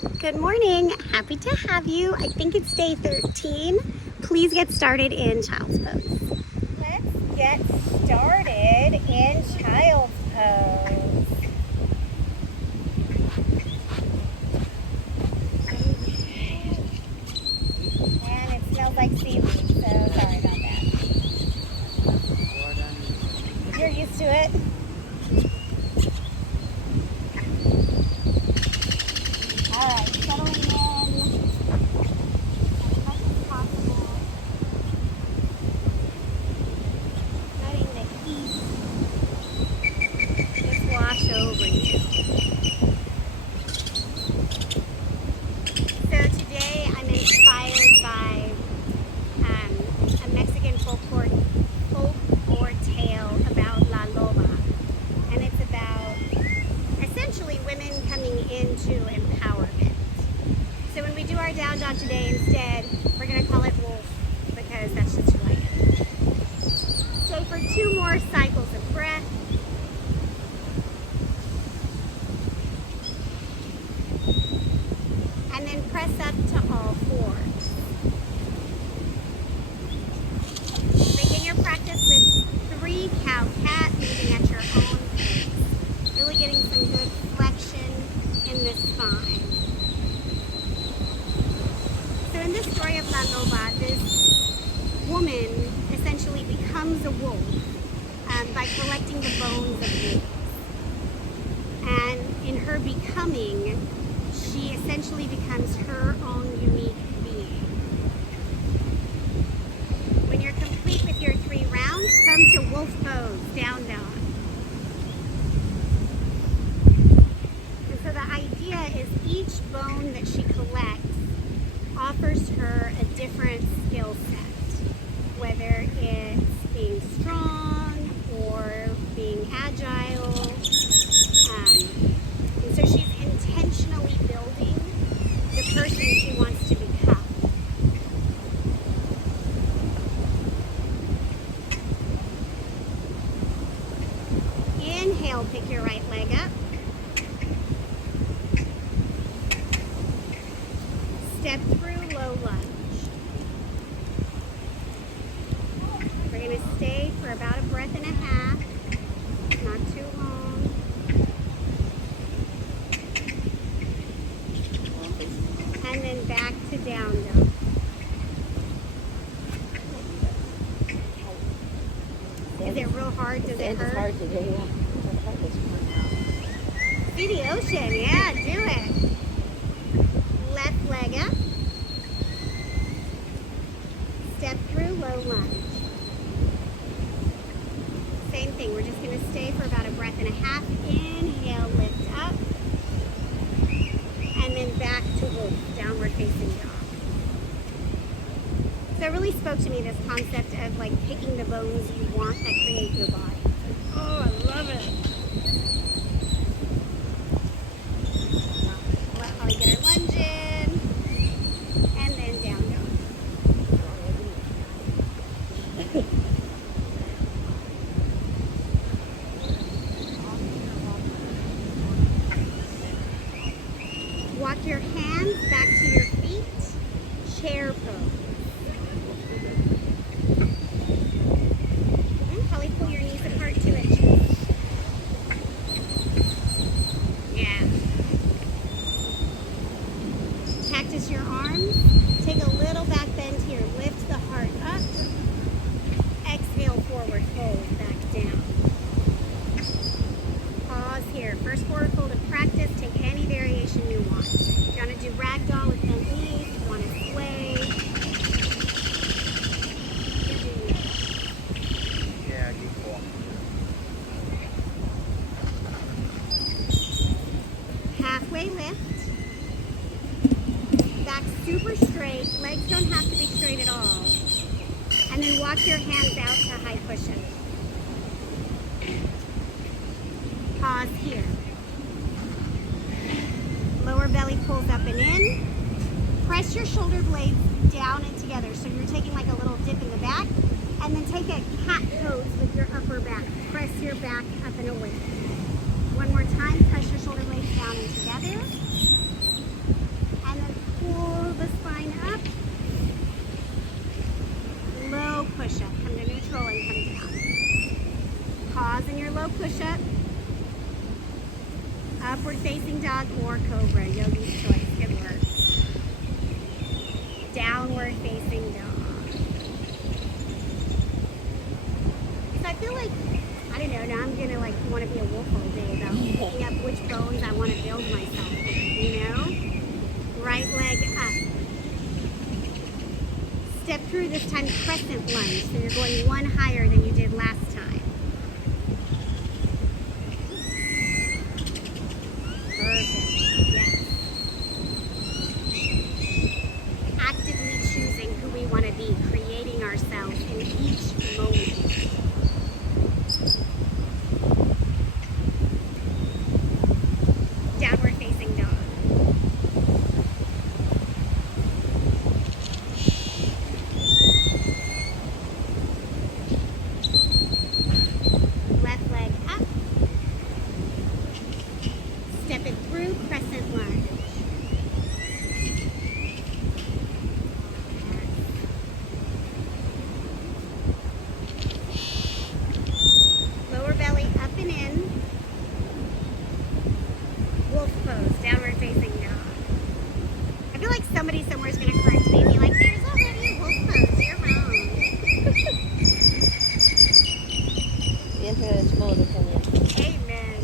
Good morning. Happy to have you. I think it's day 13. Please get started in child's pose. Let's get started in child's pose. And it smells like seaweed, so sorry about that. You're used to it. All right, settling in as much as possible. Letting the heat just wash over you. So today I'm inspired by a Mexican folklore tale about La Loba. And it's about essentially women coming into empowerment. So when we do our down dog today, instead, we're going to call it wolf because that's just who I am. So for 2 more cycles of breath. And then press up to all 4s. Begin your practice with 3 cow-cat, moving at your own pace. Really getting some good flexion in the spine. So in this story of La Loba, this woman essentially becomes a wolf by collecting the bones of wolves. And in her becoming, she essentially becomes her own unique being. When you're complete with your 3 rounds, come to wolf pose, down dog. And so the idea is each bone that she collects offers her a different skill set, whether it's being strong or being agile. And so she's intentionally building the person she wants to become. Inhale, pick your right leg up. Step through low lunge. We're going to stay for about a breath and a half, not too long. And then back to down dog. Is it real hard? Does it hurt? It's hard today, yeah. See the ocean, yeah, do it. Left leg up. Step through low lunge. Same thing, we're just going to stay for about a breath and a half. Inhale, lift up. And then back to wolf, downward facing dog. So it really spoke to me, this concept of like picking the bones you want that create your body. Oh, I love it. Let Holly get her lunge in. And then down dog. Walk your hands back to your feet. Chair pose. And probably pull your knees apart to it. Yeah. Cactus your arms. Take a little back bend here. Lift the heart up. Exhale, forward fold, back down. Pause here. First forward fold of practice. Take any variation you want. If you want to do ragdoll with bent knees, if you want to sway. Yeah, keep walking. Halfway lift. Back super straight. Legs don't have to be straight at all. And then walk your hands out to high cushion. Pause here. Lower belly pulls up and in. Press your shoulder blades down and together. So you're taking like a little dip in the back. And then take a cat pose with your upper back. Press your back up and away. One more time. Press your shoulder blades down and together. Upward facing dog or cobra. Yogi's choice. Good work. Downward facing dog. So I feel like, I don't know, now I'm going to like want to be a wolf all day about picking up which bones I want to build myself with, you know? Right leg up. Step through this time crescent lunge, so you're going one higher than you did last time. Perfect. Yes. Actively choosing who we want to be, creating ourselves in each moment. Downward facing dog. Left leg up. Step it through crescent lunge. Lower belly up and in. Wolf pose, downward facing dog. I feel like somebody somewhere is going to correct me and be like, there's already a wolf pose, you're wrong. Amen.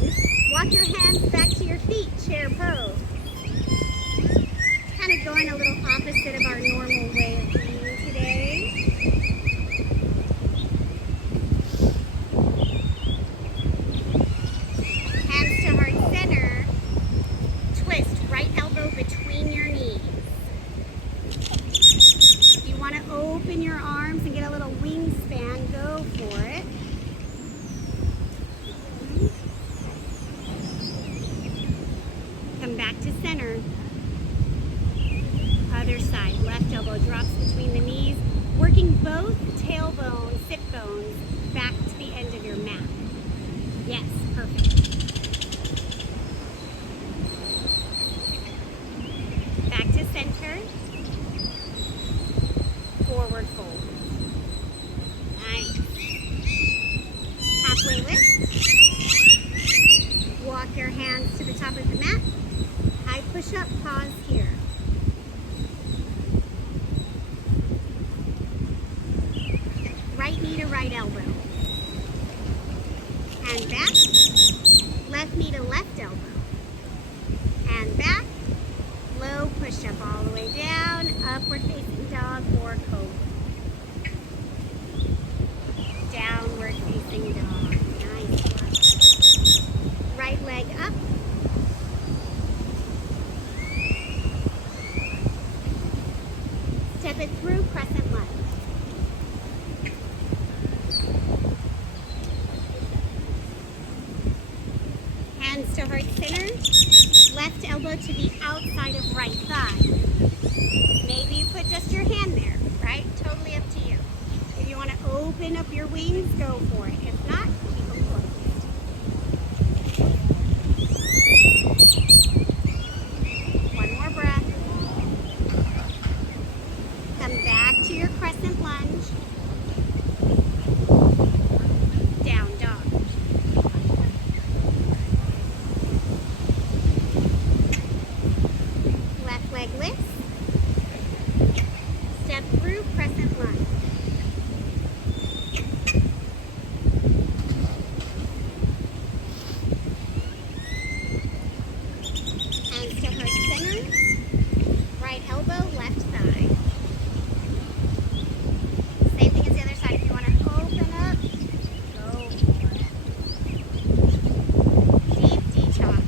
Walk your hands back to your feet, chair pose. Kind of going a little opposite of our normal way of being today. Hands to heart center. Twist, right elbow between your knees. If you want to open your arms and get a little wingspan, go for it. Come back to center. Other side, left elbow drops between the knees, working both tailbone, sit bones back to the end of your mat. Yes, perfect. Back to center. Forward fold. Nice. Halfway lift. Walk your hands to the top of the mat. High push-up, pause here. Right knee to right elbow. And back. Left knee to left elbow. And back. Low push-up all the way down. Upward facing dog or cobra. Downward facing dog. Nice work. Right leg up. Step it through crescent lunge. Hands to heart center. Left elbow to the outside of right thigh. Maybe you put just your hand there, right? Totally up to you. If you want to open up your wings, go for it. If not, keep them closed. One more breath. Come back to your crescent lunge. Down dog. Left leg lifts. Step through crescent lunge. Hands to heart center. Right elbow, left thigh. Same thing as the other side. If you want to open up, go for it. Deep detox.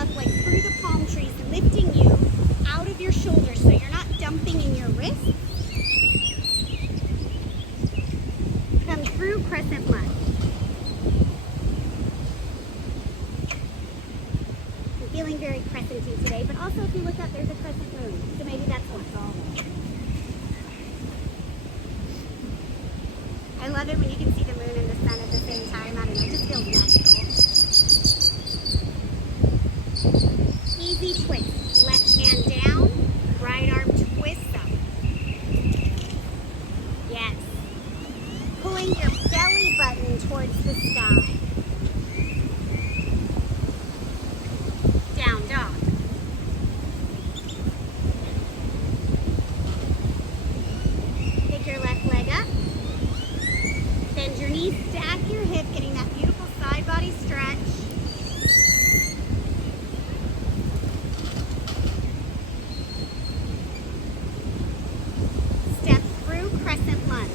up like through the palm trees, lifting you out of your shoulders so you're not dumping in your wrists. Come through crescent lunge. I'm feeling very crescenty today, but also if you look up, there's a crescent moon, so maybe that's one. I love it when you can see the moon and the sun at the same time. I don't know, it just feels magical. Easy twist. Left hand down, right arm twists up. Yes. Pulling your belly button towards the sky. Down dog. Pick your left leg up. Bend your knees, stack your hips, getting that beautiful side body stretch. Step through crescent lunge.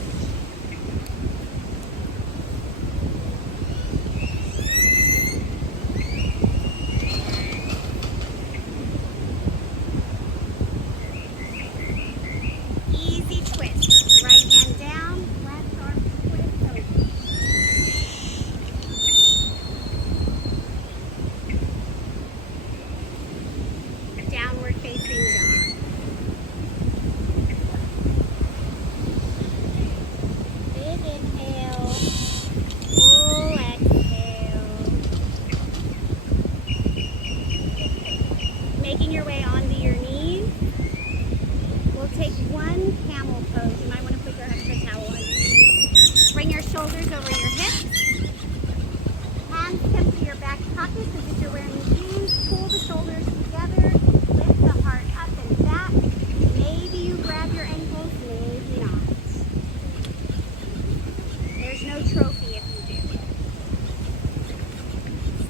Easy twist. Right hand down, left arm twist over. Downward facing dog. Big inhale, full exhale. Making your way onto your knees. We'll take one camel pose. You might want to put your extra towel underneath. Bring your shoulders over your hips. Hands come to your back pockets as if you're wearing jeans. Pull the shoulders together. Lift the heart up and back. Maybe you grab your ankles, maybe not. There's no trophy if you do.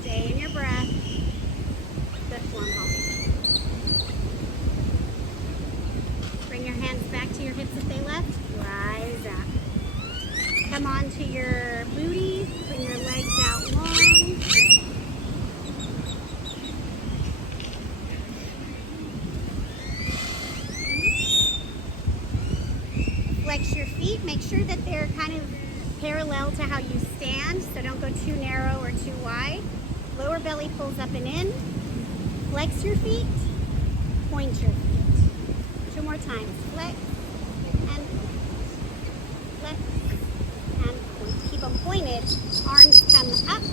Stay in your breath. Good form, Holly. Bring your hands back to your hips if they left. Rise up. Come onto your booty. Bring your legs out long. Flex your feet. Make sure that they're kind of parallel to how you stand, so don't go too narrow or too wide. Lower belly pulls up and in. Flex your feet. Point your feet. 2 more times. Flex and flex and point. Keep them pointed. Arms come up.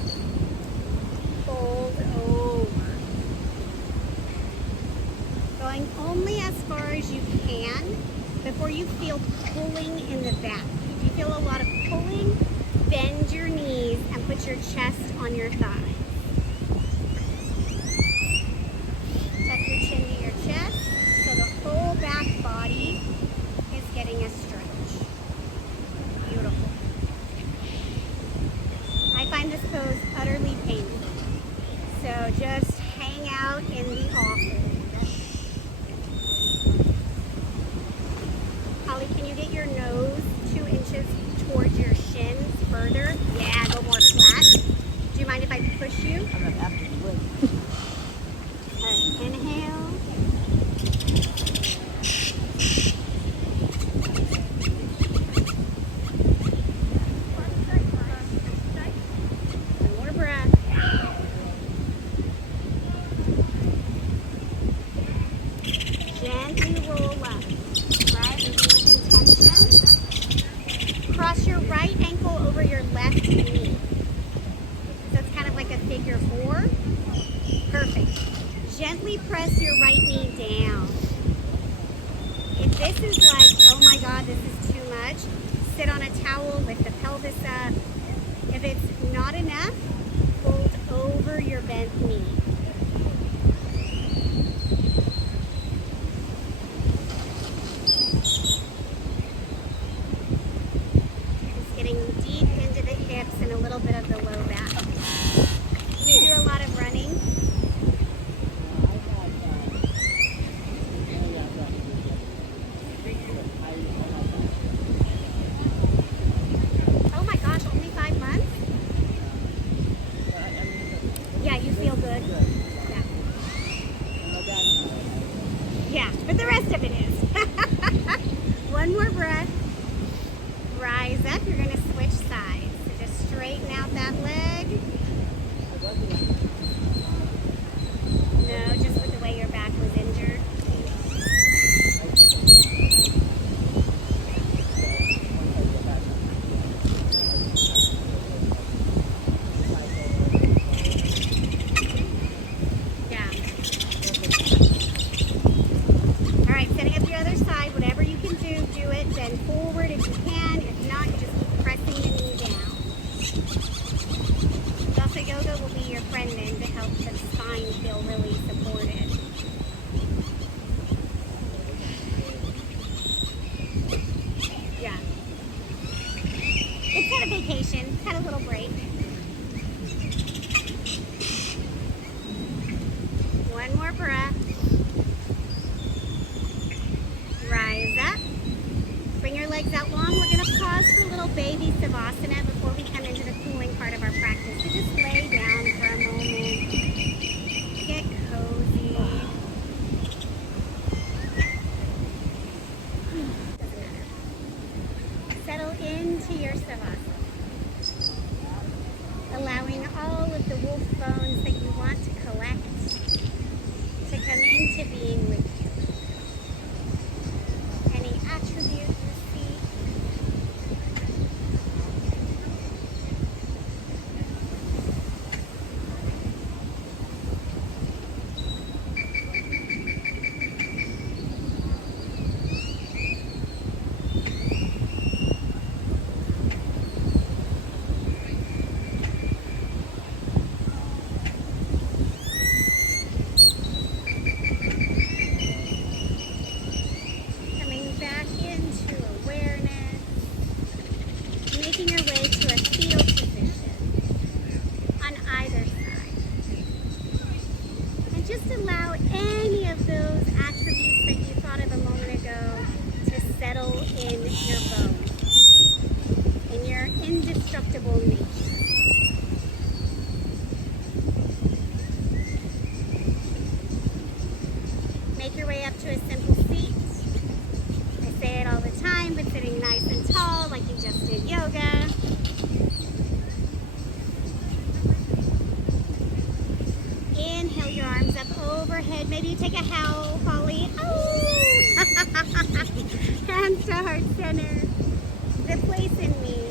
Fold over. Going only as far as you can before you feel pulling in the back. If you feel a lot of pulling, bend your knees and put your chest on your thighs. Tuck your chin to your chest so the whole back body is getting a stretch. Beautiful. I find this pose utterly painful. So just hang out in the awful. Holly, can you get your nose 2 inches towards your shins further? Yeah, go more flat. Do you mind if I push you? I'm not after the leg. All right, inhale. One more breath. Gently roll up. Right, moving with intention. Cross your right ankle over your left knee. So it's kind of like a figure 4. Perfect. Gently press your right knee down. If this is like, oh my God, this is too much, sit on a towel, lift the pelvis up. If it's not enough, fold over your bent knee. Just getting deep into the hips and a little bit of the low back. You do a lot of running. Oh my gosh, only 5 months? Yeah, you feel good. your friend in to help the spine feel really supported. Yeah. It's had a vacation, had a little break. One more breath. Rise up. Bring your legs out long. We're going to pause for a little baby savasana before we come into the cooling part of our practice. So just lay down for a moment. Get cozy. Doesn't matter. Settle into your savasana. Allowing all of the wolf bones that you want to collect to come into being with you. Any attributes you see? Coming back into awareness, making your way to a fetal position on either side. And just allow any of those attributes that you thought of a moment ago to settle in your bones, in your indestructible nature. Make your way up to a simple seat. I say it all the time, but sitting nice and tall like you just did yoga. Inhale your arms up overhead. Maybe you take a howl, Holly. Oh! Hands to heart center. The place in me